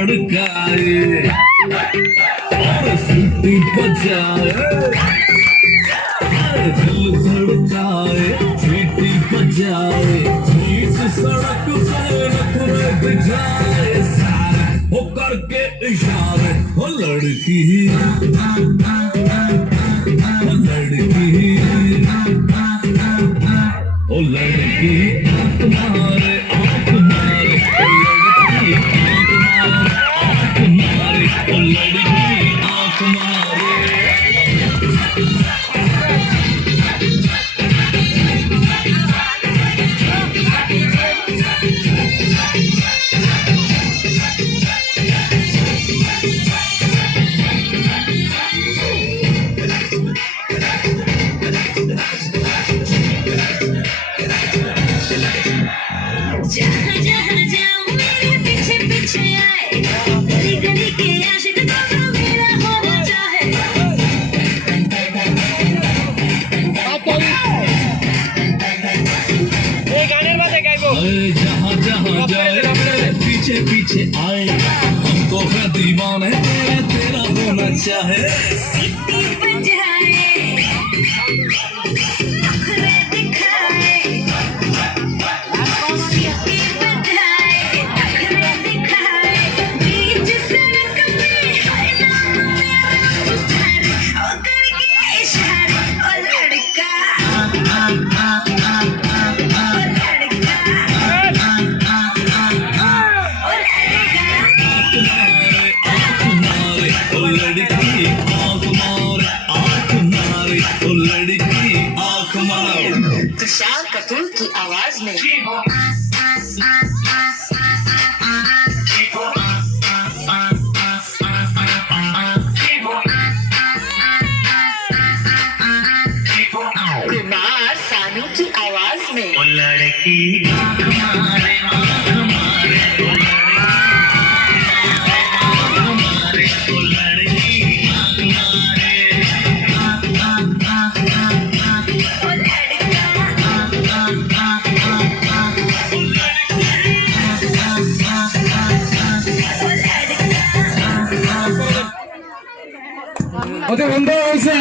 लड़काए और सीटी बजाए, दिल धड़काए, सीटी बजाए, बीच सड़क पे नखरे दिखाए, सारे हो करके इशारे, हो लड़की ओ लड़की आंख मारे, आंख मारे, ओ लड़की आंख मारे, आंख मारे, ओ लड़की आंख मारे। जहाँ जहाँ जाऊँ मेरे पीछे पीछे आए, गली गली के आशिक दोनों मेरा होना चाहे। जहाँ जहाँ जाए मेरे पीछे पीछे आए, हमको है दीवाने तेरा होना चाहे। सीटी बजाए, नखरे दिखाए, सीटी बजाए, नखरे दिखाए, बीच सड़क पे हर नाम मेरा पुकारे, ओ करके इशारे, ओ लड़का, ओ लड़का, ओ लड़का। ओ लड़की आंख मारे, आंख मारे, ओ लड़की आंख मारे। तुषार कपूर की आवाज में कुमार सानू की आवाज में ओ लड़की आंख मारे, आंख मारे, ओ लड़की आंख मारे, ओ लड़की आंख मारे। ওতে বন্ধ হয়েছে।